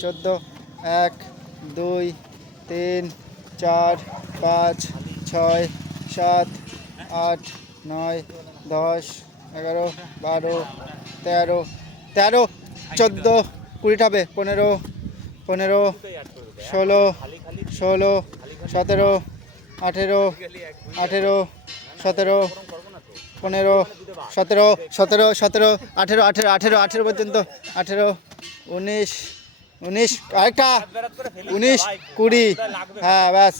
14 1 2 3 4 5 6 7 8 9 10 11 12 13 13 14 20 হবে 15 15 16 16 17 18 18 17 15 17 17 17 18 18 18 18 পর্যন্ত 18 19 19 আরেকটা 19 20 হ্যাঁ ব্যাস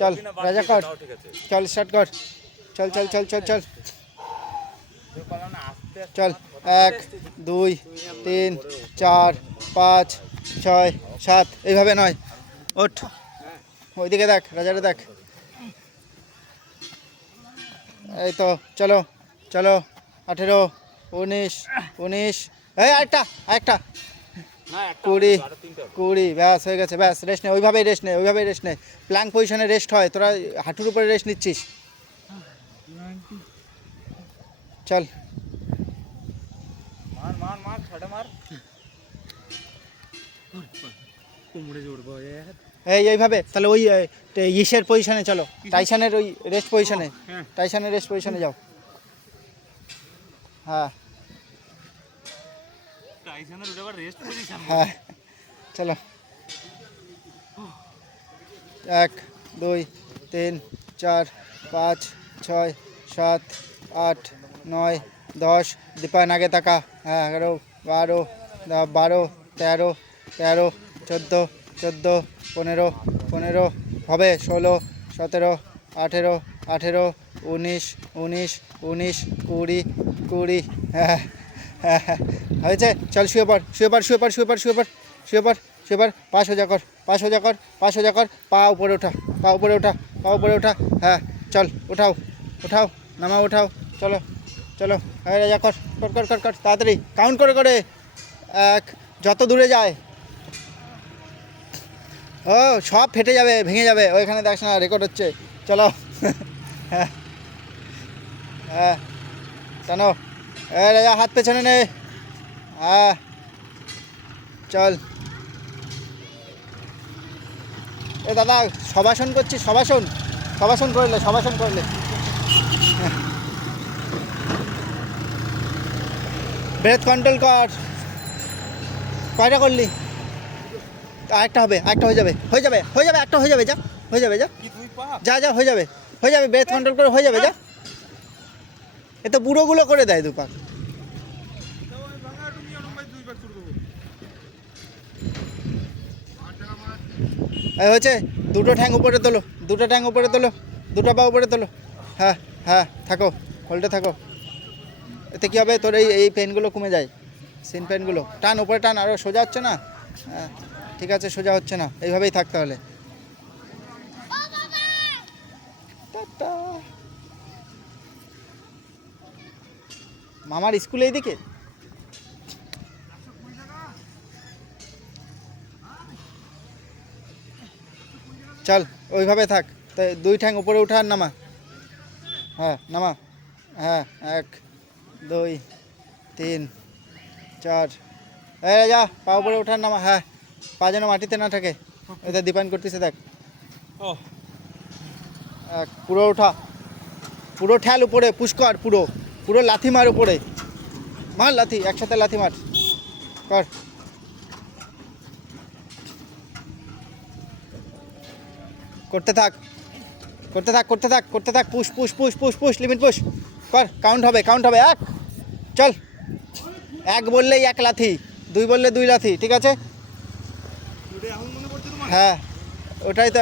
চল রাজা কর চল স্টার্ট কর চল চল চল চল চল চল 1 2 3 4 5 6 7 এইভাবে নয় ওঠ ওইদিকে দেখ রাজারে দেখ এই তো চলো চলো 18 19 19 এই আরেকটা আরেকটা 20 20 ব্যাস হয়ে গেছে ব্যাস রেস্ট নে ওইভাবেই রেস্ট নে ওইভাবেই রেস্ট নে প্ল্যাঙ্ক পজিশনে রেস্ট হয় তোরা হাঁটুর উপরে রেস্ট নিচ্ছিস চল মার মার মার ছটা মার কোমরে জোর বয়ে এইভাবে তাহলে ওই ইসের পজিশনে চলো টাইসানের ওই রেস্ট পজিশনে টাইসানের রেস্ট পজিশনে যাও হ্যাঁ টাইসনের ওটা আবার রেস্ট পজিশন হ্যাঁ চলো 1 2 3 4 5 6 7 8 9 10 দীপায়ন আগে তাকা হ্যাঁ 11 12 12 13 13 14 14 15 15 হবে 16 17 18 18 19 19 19 20 20 হ্যাঁ হ্যাঁ হ্যাঁ হয়েছে চল শুয়ে পড় শুয়ে পড় শুয়ে পড় শুয়ে পড় শুয়ে পড় শুয়ে পড় শুয়ে পড় পা সোজা কর পা সোজা কর পা সোজা কর পা উপরে ওঠা পা উপরে ওঠা পা উপরে ওঠা হ্যাঁ চল উঠাও উঠাও নামাও উঠাও চলো চলো হ্যাঁ রাজা কর কর কর কর কর তাড়াতাড়ি কাউন্ট করে করে এক যত দূরে যায় ও সব ফেটে যাবে ভেঙে যাবে ওইখানে দেখ না রেকর্ড হচ্ছে চলো হ্যাঁ হ্যাঁ জানো রাজা হাত পেছনে নে হ্যাঁ চল এ দাদা সবাসন করছি সবাসন সবাসন করলে সবাসন করলে ব্রেথ কন্ট্রোল কর কয়টা করলি আরেকটা হবে আরেকটা হয়ে যাবে হয়ে যাবে হয়ে যাবে একটা হয়ে যাবে যা হয়ে যাবে যা যা যা হয়ে যাবে ব্রেথ কন্ট্রোল করে হয়ে যাবে যা এ তো বুড়োগুলো করে দেয় দুপাক হয়েছে দুটো ঠ্যাং উপরে তোলো দুটো ঠ্যাং উপরে তোলো দুটো পা উপরে তোলো হ্যাঁ হ্যাঁ থাকো হোল্ডে থাকো এতে কী হবে তোর এই পেনগুলো কমে যায় সিন পেনগুলো টান উপরে টান আরও সোজা হচ্ছে না হ্যাঁ ঠিক আছে সোজা হচ্ছে না এইভাবেই থাকতে হলে মামার স্কুলে এইদিকে চল ওইভাবে থাক তাই দুই ঠ্যাং উপরে উঠা আর নামা হ্যাঁ নামা হ্যাঁ 1 2 3 4 এই রাজা পা উপরে ওঠার নামা হ্যাঁ পা যেন মাটিতে না থাকে এটা ডিপেন্ড করতেছে দেখ পুরো ওঠা পুরো ঠ্যাল উপরে পুষ্কর পুরো পুরো লাথি মার উপরে মার লাথি একসাথে লাথি মার কর করতে থাক করতে থাক করতে থাক করতে থাক push push push push push limit push কর কাউন্ট হবে এক চল এক বললেই এক লাথি দুই বললে দুই লাথি ঠিক আছে হ্যাঁ ওটাই তো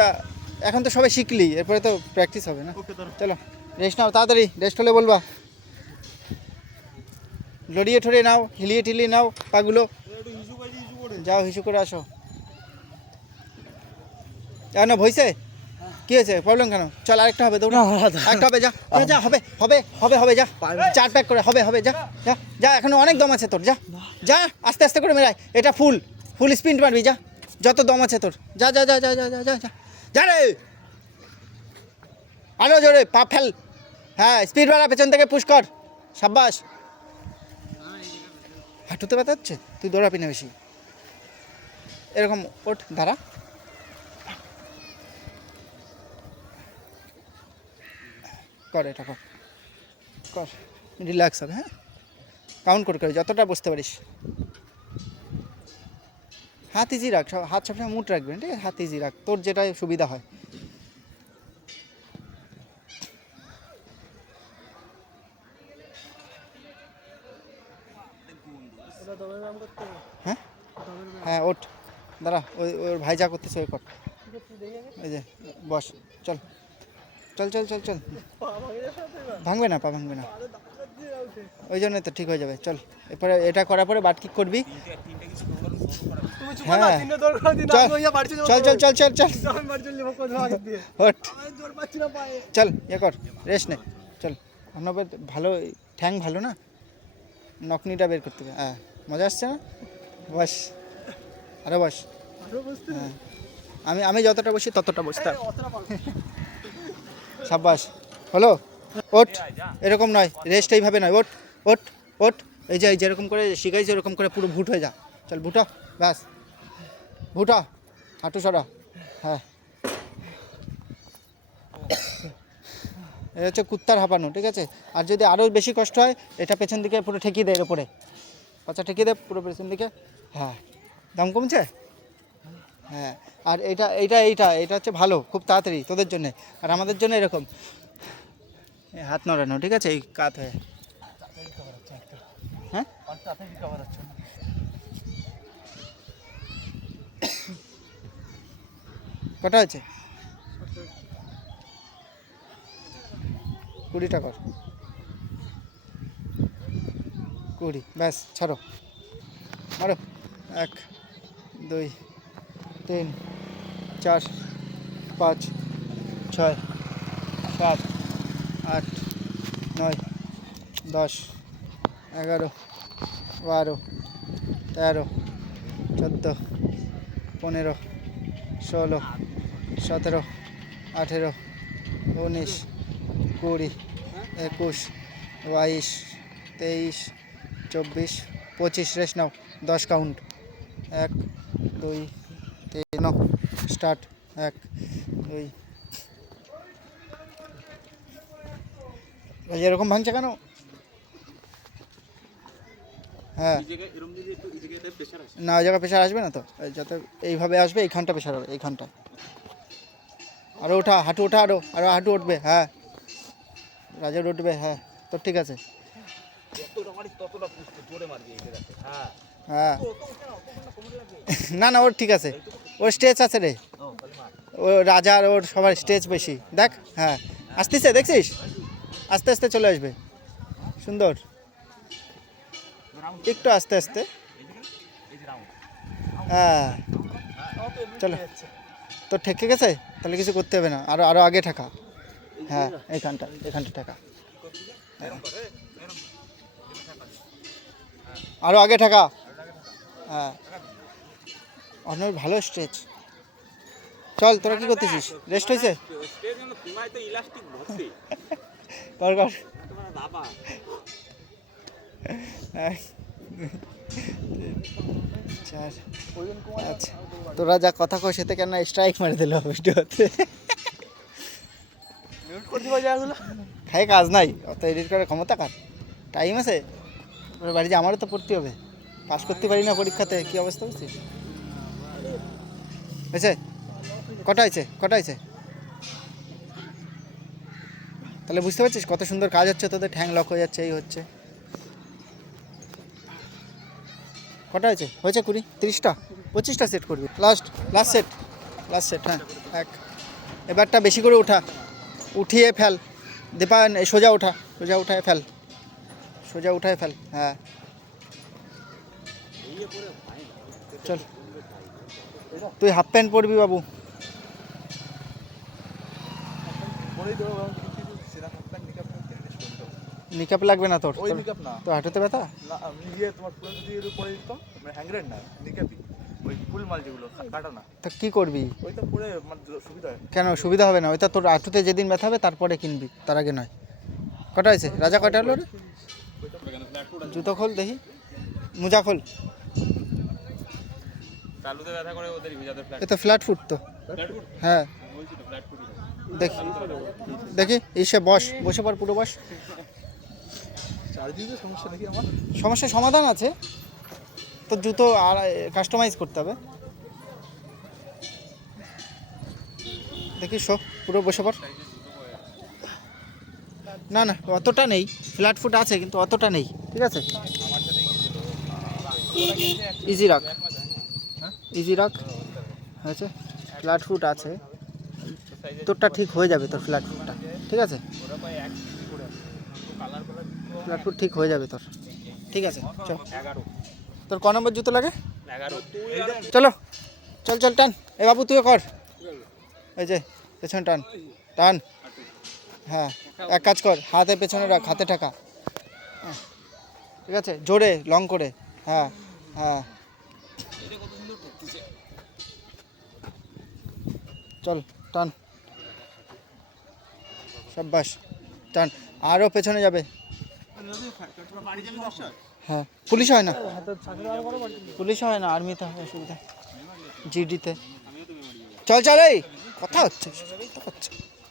এখন তো সবাই শিখলি এরপরে তো প্র্যাকটিস হবে না চলো রেস্ট নাও তাড়াতাড়ি রেস্ট হলে বলবা লড়িয়ে ঠড়িয়ে নাও হিলিয়ে টিলিয়ে নাও পাগুলো যাও হিসু করে আসো না ভইছে কি হয়েছে প্রবলেম কেন চল আরেকটা হবে দৌড়া আরেকটা হবে যা যা হবে হবে হবে হবে যা 4 প্যাক করে হবে হবে যা যা যা এখনো অনেক দম আছে তোর যা যা আস্তে আস্তে করে মেরাই এটা ফুল স্পিড মারবি যা যত দম আছে তোর যা যা যা যা যা যা যা যা রে আরো জোরে পা ফেল হ্যাঁ স্পিড বাড়া পেছন থেকে পুশ কর সাব্বাস হাঁটুতে ব্যথা হচ্ছে তুই দৌড়াবি না বেশি এরকম ওঠ, দাঁড়া। কর, এটা কর, কর, রিল্যাক্স হবে। হ্যাঁ, কাউন্ট করে করে যতটা বসতে পারিস। হাত ইজি রাখ, হাত সবসময় মুট রাখবেন, ঠিক আছে? হাত ইজি রাখ, তোর যেটা সুবিধা হয়। হ্যাঁ হ্যাঁ, ওঠ, দাঁড়া। ওর ভাই যা করতেছে ওই কর। এই যে বস, চল চল চল চল চল। ভাঙবে না, পা ভাঙবে না, ওই জন্যই তো ঠিক হয়ে যাবে। চল, এরপরে এটা করার পরে বাট কিক করবি। হ্যাঁ, চল চল চল চল চল চল, ওঠ, চল, ইয়ে কর, রেস্ট নে, চল। আপনার ভালো ঠ্যাং ভালো না, নকনিটা বের করতে হবে। হ্যাঁ, মজা আসছে না? বস, আরে বস। হ্যাঁ, আমি যতটা বসি ততটা বসতে। সাব্বাস, হলো। ওঠ, এরকম নয়, রেস্ট এইভাবে নয়, ওঠ ওঠ ওঠ। এই যে যেরকম করে শিখাইছে এরকম করে পুরো ভুট হয়ে যা। চল, ভুটা, ব্যাস, ভুটা, হাঁটু সরা। হ্যাঁ, এটা হচ্ছে কুত্তার হাঁপানো, ঠিক আছে? আর যদি আরও বেশি কষ্ট হয়, এটা পেছন দিকে পুরো ঠেকিয়ে দেয়, এর উপরে পাছা ঠেকিয়ে দেয় পুরো পেছন দিকে। হ্যাঁ, দাম কমছে। হ্যাঁ, আর এটা এইটা এইটা এটা হচ্ছে ভালো, খুব তাড়াতাড়ি তোদের জন্যে। আর আমাদের জন্য এরকম হাত নড়ানো, ঠিক আছে? এই কাত হয়ে। হ্যাঁ, কটা আছে? 20টা কর, 20, ব্যাস, ছাড়ো, মারো। 1 2 3 4 5 6 7 8 9 10 11 12 13 14 15 16 17 18 19 20 21 22 23 24 25, রেস্ট নাও। 10 কাউন্ট, 1 2 3, স্টার্ট। 1 2, এরকম ভাঙছে কেন? হ্যাঁ, না, ওই জায়গায় প্রেশার আসবে না তো, যাতে এইভাবে আসবে, এইখানটা প্রেশার হবে, এইখানটা। আরও ওঠা, হাঁটু ওঠা, আরও আরও হাঁটু উঠবে। হ্যাঁ, রাজার উঠবে। হ্যাঁ, তো ঠিক আছে। হ্যাঁ, না না, ওর ঠিক আছে, ওর স্টেজ আছে রে, ও রাজার, ওর সবার স্টেজ বেশি, দেখ। হ্যাঁ, আসতেছে, দেখছিস? আস্তে আস্তে চলে আসবে, সুন্দর, একটু আস্তে আস্তে। হ্যাঁ, চলো, তো ঠেকে গেছে, তাহলে কিছু করতে হবে না, আরও আরও আগে ঠেকা। হ্যাঁ, এখানটা ঠেকা। আরও আগে ঠেকা। হ্যাঁ, অনেক ভালো স্ট্রেচ। চল, তোরা কি করতেছিস? রেস্ট হয়েছে? কর কর। চার, আচ্ছা, তোরা যা কথা কয় সেতে কেন স্ট্রাইক মারি দিল ভিডিওতে। খাই কাজ নাই, অত এডিট করার ক্ষমতা কার? টাইম আছে, বাড়ি যে আমারও তো পড়তে হবে, পাস করতে পারি না পরীক্ষাতে, কি অবস্থা বুঝছিস? হয়েছে? কটা হয়েছে? তাহলে বুঝতে পারছিস কত সুন্দর কাজ হচ্ছে, তোদের ঠ্যাং লক হয়ে যাচ্ছে, এই হচ্ছে। কটা হয়েছে? 20, 30টা, 25টা সেট করবি। Last set. হ্যাঁ, 1। এবারটা বেশি করে উঠিয়ে ফেল। দীপা, সোজা উঠায় ফেল, হ্যাঁ, চল। তুই হাফ প্যান্ট পরবি বাবু। নিকাপ লাগবে না তোর? তো হাঁটুতে ব্যথা? তা কি করবি? কেন সুবিধা হবে না? ওইটা তোর হাঁটুতে যেদিন ব্যথা হবে তারপরে কিনবি, তার আগে নয়। কটা হয়েছে রাজা? কটা হলো রে? জুতো খোল দেখি, মোজা খোল। তালুতে ব্যথা করে ওদের যাদের এ তো ফ্ল্যাট ফুট তো। ফ্ল্যাট ফুট হ্যাঁ বলছি তো ফ্ল্যাট ফুট দেখি দেখি এসে বসে পর পুরো বস। চার্জিংয়ের সমস্যা নাকি আমার? সমস্যার সমাধান আছে, তো জুতো আর কাস্টমাইজ করতে হবে। দেখি পুরো বসে পর। না না অতটা নেই, ফ্ল্যাট ফুট আছে কিন্তু অতটা নেই, ঠিক আছে। ইজি রাখ, ইজি রাখ, হয়েছে। ফ্ল্যাট ফুট আছে, তোরটা ঠিক হয়ে যাবে, তোর ফ্ল্যাট ফুটটা ঠিক আছে, ফ্ল্যাট ফুট ঠিক হয়ে যাবে তোর, ঠিক আছে। চল, তোর ক নম্বর জুতো লাগে? 11 চলো চল চল টান, এ বাবু তুইও কর, এই যে পেছন টান টান। হ্যাঁ এক কাজ কর, হাতে পেছনে রাখ, হাতে ঠাকা, ঠিক আছে, জোরে লং করে। হ্যাঁ হ্যাঁ চল টান, সাব্বাস টান, আরও পেছনে যাবে। হ্যাঁ পুলিশ হয় না, পুলিশ হয় না, আর্মিতে হয় অসুবিধা, জিডিতে। চল চল, এই কথা হচ্ছে,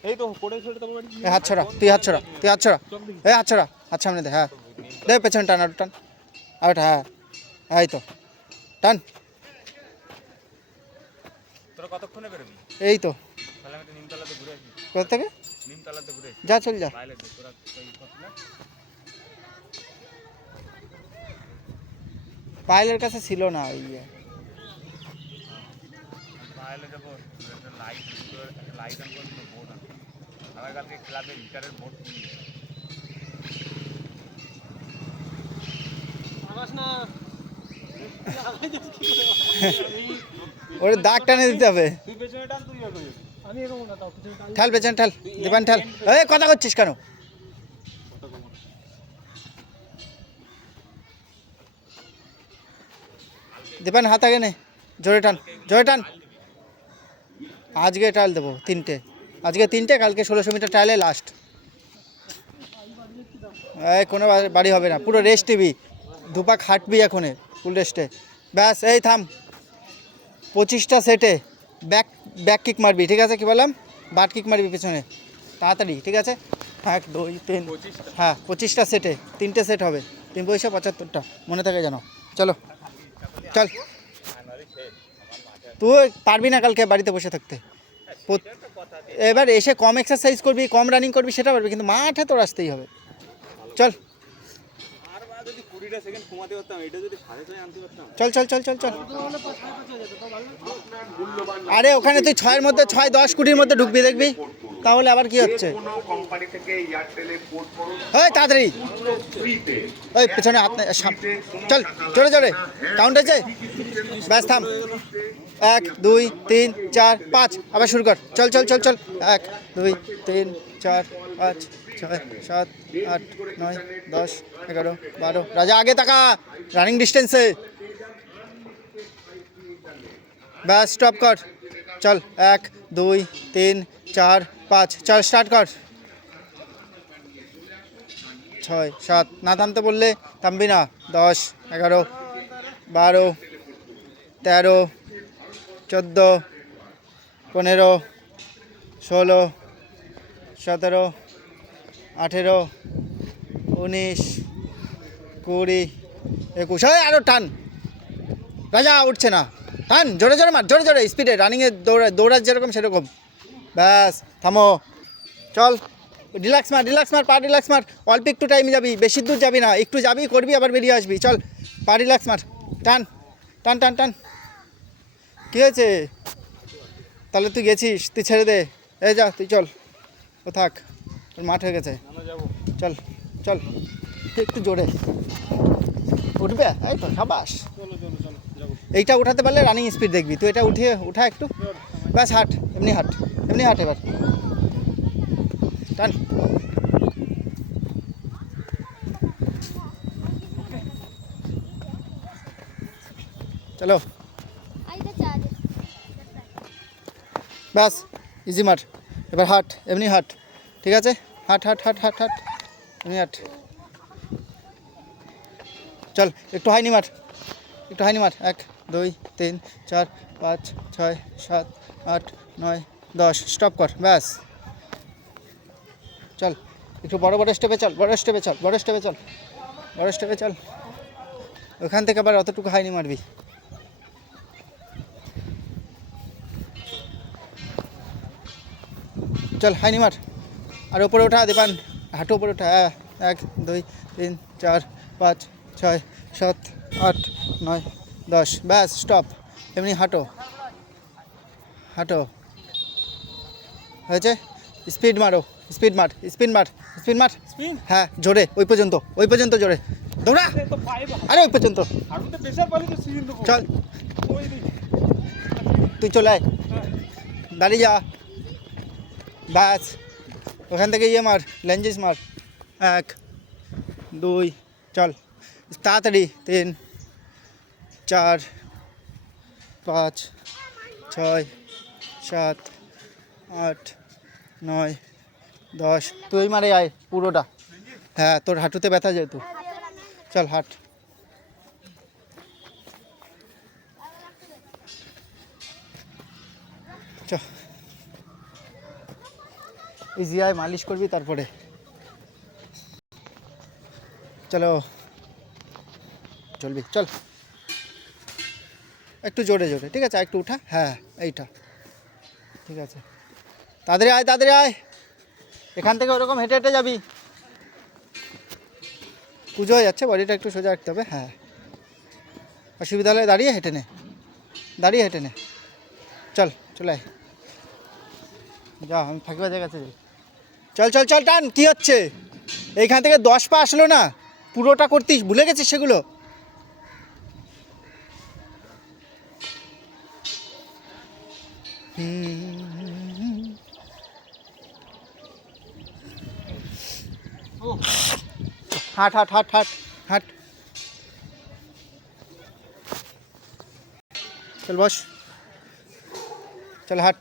এই তো পড়ে ছেড়ে তো বাড়ি হাত ছড়া, তুই হাত ছড়া, তুই হাত ছড়া, এই হাত ছড়া, হাত সামনে দে, হ্যাঁ দে, পেছনে টান, আর টান, আর হ্যাঁ এই তো টান। তোরা কতক্ষণে বেরোবি? এই তো তাহলে আমি নিমতলাতে ঘুরে আসি। কোথা থেকে? নিমতলাতে ঘুরে আসি, যা চল যা। বাইরে তোরা ওই কতলা পায়েলের কাছে ছিল না ওই ইয়ে। বাইরে যাবো, একটা লাইট লাইট অন করে বোর্ড আন। আমার কালকে ক্লাবে লিটারের বোর্ড কিনবো। ওর দাগ টানে দিতে হবে। তুই পেছনে টান, তুই আগে যাবি। আমি এগোবো না, তাও পেছনে টান। ঠাল পেছনে ঠাল, দীপান ঠাল, এই কথা করছিস কেন? দীপান হাত আগে নে, জোরে টান, জোরে টান। আজকে ট্রায়াল দেবো 3টে, আজকে 3টে, কালকে 1600 মিটার ট্রায়ালে লাস্ট। এই কোনো বাড়ি হবে না, পুরো রেস্ট নিবি, দুপাক হাঁটবি এখনে ফুল রেস্টে। ব্যাস এই থাম, 25টা সেটে ব্যাক কিক মারবি, ঠিক আছে, কি বললাম, বাট কিক মারবি পিছনে তাড়াতাড়ি, ঠিক আছে। 1 2 3, হ্যাঁ 25টা সেটে, 3টে সেট হবে, 3 পয়সা 75টা, মনে থাকে জানো। চলো চল, তুই পারবি না কালকে বাড়িতে বসে থাকতে। এবার এসে কম এক্সারসাইজ করবি, কম রানিং করবি, সেটা পারবি, কিন্তু মাঠে তোর আসতেই হবে। চল আর যদি 20টা সেকেন্ড কমাতে পারতাম, এটা যদি 6.5 আনতে পারতাম। চল চল চল চল চল। আরে ওখানে তুই 6-এর মধ্যে 6, 10, 20-র মধ্যে ঢুকবি, দেখবি তাহলে আবার কি হচ্ছে। ওই তাড়াতাড়ি, ওই পেছনে হাত চল, জোরে জোরে কাউন্ট আছে, ব্যাস থাম, 1 2 3 4 5, আবার শুরু কর, চল চল চল চল, 1 2 3 4 5 6 7 8 9 10 11 12, রাজা আগে তাকা, রানিং ডিস্টেন্সে, ব্যাস স্টপ কর, চল 1 2 3 4 5, চল স্টার্ট কর, 6 7, না থামতে বললে থামবি না, 10 11 12 13 14 15 16 17 18 19 20 21, আরও টান, রাজা উঠছে না, টান জোরে জোরে মার, জোরে জোরে স্পিডে, রানিংয়ে দৌড়ার যেরকম সেরকম, ব্যাস থামো, চল রিল্যাক্স মার, রিল্যাক্স মার, পা রিল্যাক্স মার, অল্প একটু টাইমে যাবি, বেশি দূর যাবি না, একটু যাবি করবি আবার বেরিয়ে আসবি, চল পা রিল্যাক্স মার, টান টান টান টান। কী হয়েছে? তাহলে তুই গেছিস, তুই ছেড়ে দে, এই যা তুই, চল ও থাক, তোর মাঠ হয়ে গেছে, চল চল একটু জোরে উঠবে, এই তো সাবাস, এইটা উঠাতে পারলে রানিং স্পিড দেখবি, তুই এটা উঠা একটু, ব্যাস হাঁট, এমনি হাঁট, এমনি হাঁট, এবার টান, চলো ব্যাস ইজি মার, এবার হাঁট, এমনি হাঁট, ঠিক আছে, হাঁট হাঁট হাঁট হাঁট হাঁট, এমনি হাঁট, চল একটু হাইনি মার, একটু হাইনি মার, 1 2 3 4 5 6 7 8 9 10 স্টপ কর ব্যাস চল একটু বড় বড় স্টেপে চল বড় স্টেপে চল বড় স্টেপে চল বড় স্টেপে চল ওখান থেকে আবার অতটুকু হাইনি মারবি চল হাইনি মার আর উপরে ওঠা দীপান হাঁটু উপরে ওঠা 1 2 3 4 5 6 7 8 9 10 ব্যাস স্টপ এমনি হাঁটো হাঁটো হয়েছে স্পিড মারো স্পিড মার স্পিড মার স্পিড মার হ্যাঁ জোরে ওই পর্যন্ত জোরে দৌড়া আরে ওই পর্যন্ত চল তুই চলে আয় দাঁড়িয়ে যা ব্যাস ওখান থেকে ইয়ে মার লেঞ্জিস মার 1 2 চল তাড়াতাড়ি 3 4 5 6 7 8 9 10 তুই মারে আয় পুরোটা হ্যাঁ তোর হাঁটুতে ব্যথা যেহেতু চল হাঁট চ ইজি আয় মালিশ করবি তারপরে চলো চলবি চল একটু জোরে জোরে ঠিক আছে একটু উঠা হ্যাঁ এইটা ঠিক আছে তাড়াতাড়ি আয় এখান থেকে ওরকম হেঁটে হেঁটে যাবি পুজো হয়ে যাচ্ছে বডিটা একটু সোজা রাখতে হবে হ্যাঁ অসুবিধা হলে দাঁড়িয়ে হেঁটে নে চল চলে আয় যা আমি ফাঁকিবাজ কাছে যাই চল চল চল টান কী হচ্ছে এইখান থেকে 10 পা আসলো না পুরোটা করতিস ভুলে গেছিস সেগুলো হাট হাট হাট হাট হাট চল বস চল হাট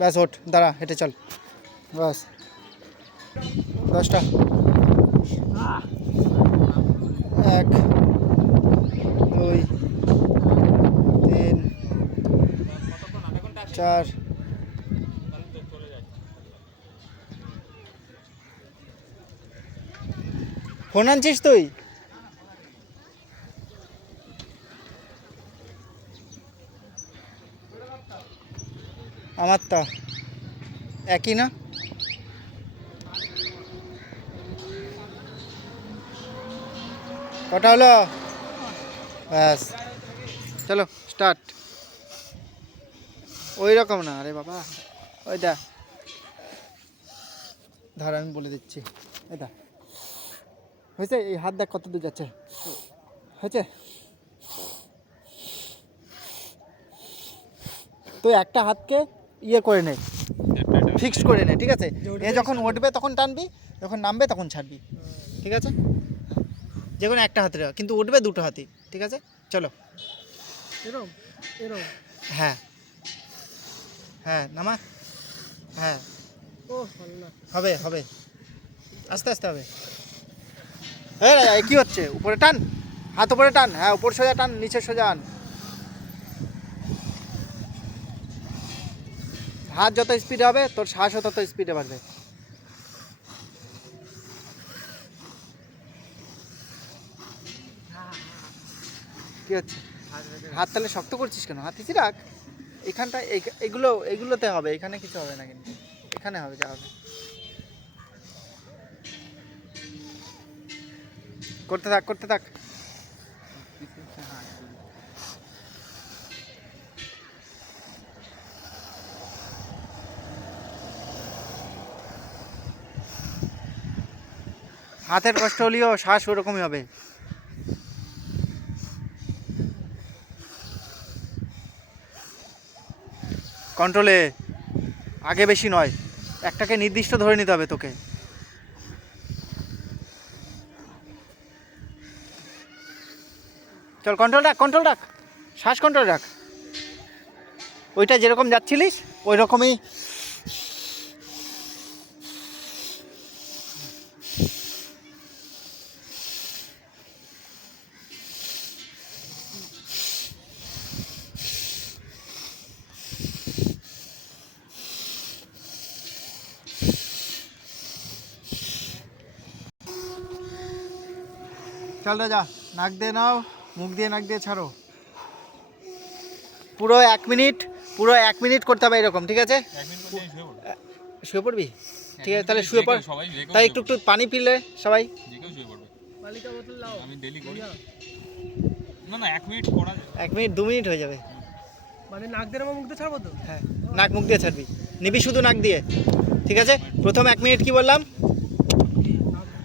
ব্যাস ওঠ দাঁড়া হেঁটে চল বাস 10টা 1 2 3 4 ফোন আনছিস তুই আমার তা একই না কটা হলো ব্যাস চলো স্টার্ট ওই রকম না আরে বাবা ওই দা ধর আমি বলে দিচ্ছি এই দা হয়েছে এই হাত দেখ কত দূর যাচ্ছে হয়েছে তো একটা হাতকে ইয়ে করে নে ফিক্সড করে নে ঠিক আছে এ যখন উঠবে তখন টানবি যখন নামবে তখন ছাড়বি ঠিক আছে যে কোনো একটা হাতে কিন্তু উঠবে দুটো হাতি ঠিক আছে চলো এরকম এরকম হ্যাঁ হ্যাঁ নামা হ্যাঁ ও হবে হবে আস্তে আস্তে হবে এই কী হচ্ছে উপরে টান হাত উপরে টান হ্যাঁ উপর সোজা টান নিচে সোজা আন হাত যত স্পিডে হবে তোর শ্বাসও তত স্পিডে বাড়বে কি হচ্ছে হাত তাহলে শক্ত করছিস কেন হাত ইসি রাখ এখানটা এগুলোতে হবে এখানে কিছু হবে না কিন্তু এখানে হবে যা হবে করতে থাক হাতের কষ্ট হলেও শ্বাস ওরকমই হবে কন্ট্রোলে আগে বেশি নয় একটাকে নির্দিষ্ট ধরে নিতে হবে তোকে চল কন্ট্রোল রাখ শ্বাস কন্ট্রোল রাখ ওইটা যেরকম যাচ্ছিলিস ওই রকমই। চল যা, নাক দিয়ে নাও, মুখ দিয়ে নাক দিয়ে ছাড়ো। পুরো 1 মিনিট করতে হবে এরকম, ঠিক আছে? শুয়ে পড়বি? ঠিক আছে, তাহলে শুয়ে পড়। তাই একটু একটু পানি পিলে সবাই। আমি ডেলি করি। না 1 মিনিট করা যায়। 1 মিনিট 2 মিনিট হয়ে যাবে। মানে নাক দিয়ে মুখ দিয়ে ছাড়বো তো? হ্যাঁ, নাক মুখ দিয়ে ছাড়বি, নিবি শুধু নাক দিয়ে, ঠিক আছে? প্রথম 1 মিনিট কি বললাম?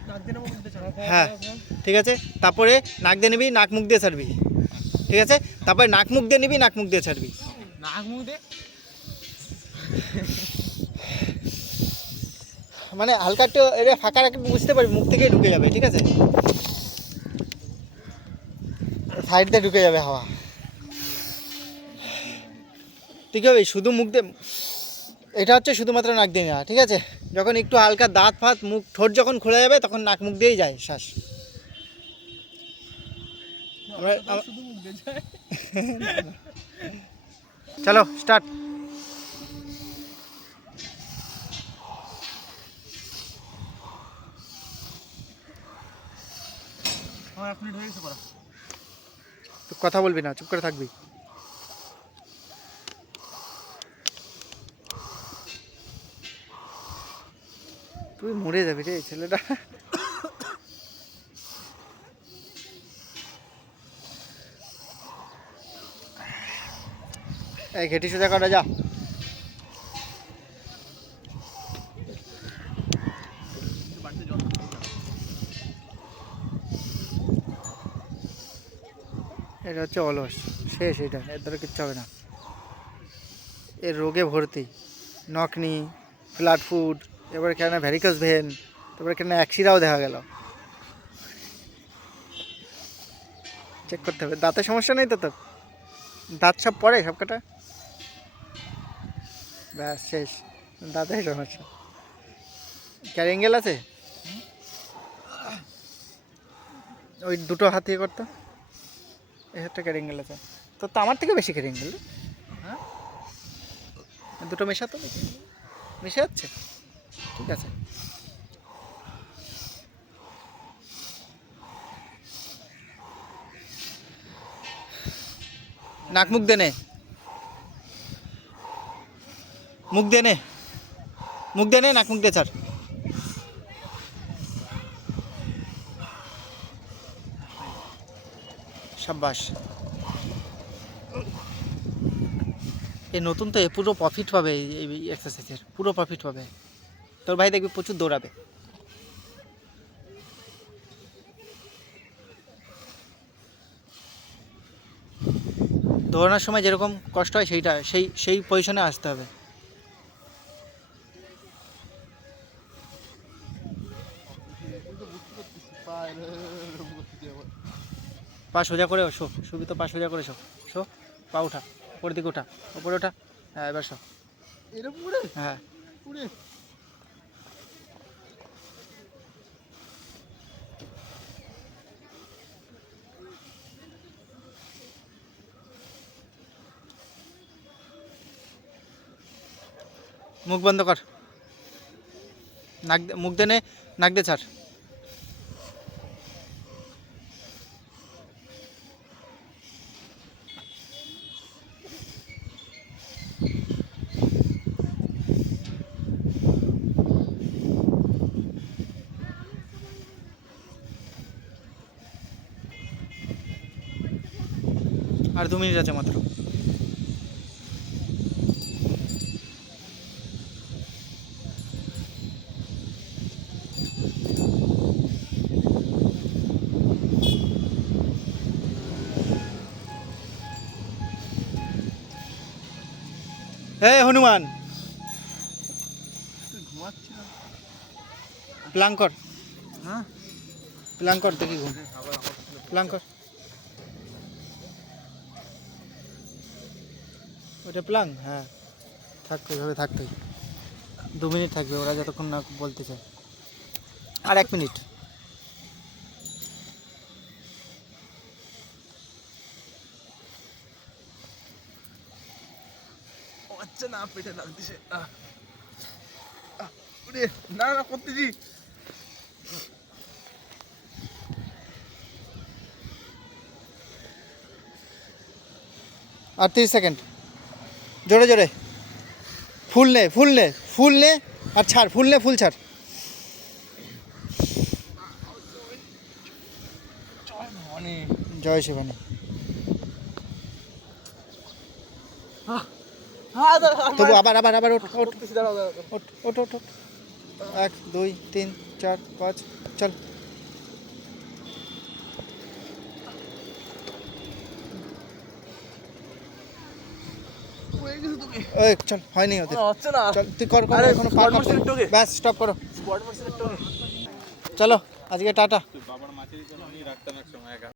নাক দিয়ে মুখ দিয়ে ছাড়বো। হ্যাঁ ঠিক আছে, তারপরে নাক দিয়ে নিবি, নাক মুখ দিয়ে ছাড়বি, ঠিক আছে? তারপরে নাক মুখ দিয়ে নিবি, নাক মুখ দিয়ে ছাড়বি। নাক মুখ দিয়ে মানে হালকা একটু এটা ফাঁকা রাখবি, বুঝতে পারবি, মুখ থেকে ঢুকে যাবে, ঠিক আছে? সাইড দিয়ে ঢুকে যাবে হাওয়া, ঠিক হবে? শুধু মুখ দিয়ে, এটা হচ্ছে শুধুমাত্র নাক দিয়ে নেওয়া, ঠিক আছে? যখন একটু হালকা দাঁত ফাত মুখ ঠোঁট যখন খুলে যাবে তখন নাক মুখ দিয়েই যায় শ্বাস। শুধু মুখ দিয়ে যায়। চলো স্টার্ট। আমার 1 মিনিট হয়ে গেছে করা। কথা বলবি না, চুপ করে থাকবি। তুই মরে যাবি রে ছেলেটা। এই ঘেটি সোজা করা যা। এটা হচ্ছে অলস, শেষ, এটা এর দ্বারা কিচ্ছু হবে না। এর রোগে ভর্তি, নকনি, ফ্ল্যাট ফুড, এবার কেন ভ্যারিকাস ভেন, তারপরে কেন অ্যাক্সিরাও দেখা গেল। চেক করতে হবে। দাঁতের সমস্যা নেই তো তোর? দাঁত সব পড়ে সব কটা? ব্যাস শেষ, দাঁতের সমস্যা। ক্যারিঙ্গেল আছে? ওই দুটো হাত দিয়ে করতো, এই হাতটা ক্যারিঙ্গেল আছে। তোর তো আমার থেকে বেশি ক্যারিঙ্গেল। হ্যাঁ, দুটো মেশাতো, মিশে যাচ্ছে, ঠিক আছে। নাক মুখ দে নে, মুখ দে নে, মুখ দে নে, নাক মুখ দে ছাড়। সাব্বাস। এই নতুন তো, এ পুরো প্রফিট পাবে, এই এক্সারসাইজের পুরো প্রফিট পাবে। তোর ভাই দেখবি প্রচুর দৌড়াবে। দৌড়ানোর সময় যেরকম কষ্ট হয় সেইটা, সেই পজিশনে আসতে হবে। পা সোজা করে শো, শুবি তো পা সোজা করে শো, শো, পা উঠা, উপরের দিকে উঠা, উপরে ওঠা। হ্যাঁ এবার শো, হ্যাঁ। মুখ বন্ধ কর, নাক মুখ দে নে, নাক দে ছাড়। আর 2 মিনিট আছে মাত্র। হে হনুমান, প্লাং কর। হ্যাঁ, প্লাং কর, দেখি ঘুম, প্লাং কর। ওটা প্লাং, হ্যাঁ থাকবে, ওইভাবে থাকবে। 2 মিনিট থাকবে ওরা যতক্ষণ না বলতে চায়। আর 1 মিনিট। আচ্ছা না পেটে লাগতেছে না না করতেছি আর 30 সেকেন্ড। জোরে জোরে ফুল নে, ফুল নে, ফুল নে আর ছাড়, ফুল নে, ফুল ছাড়। জয় শিবানী। তবু আবার আবার আবার ওঠ ওঠ ওঠ ওঠ ওঠ ওঠ। 1 2 3 4 5 চল। এই চল, হয়নি ওদের। হচ্ছে না চল তুই কর কর, আরে, এখনো squad master একটু আগে। ব্যাস স্টপ করো। স্পট মারছে একটু চলো আজকে টাটা। বাবার মাছের জন্য আমি রাখতাম এক সময় একা।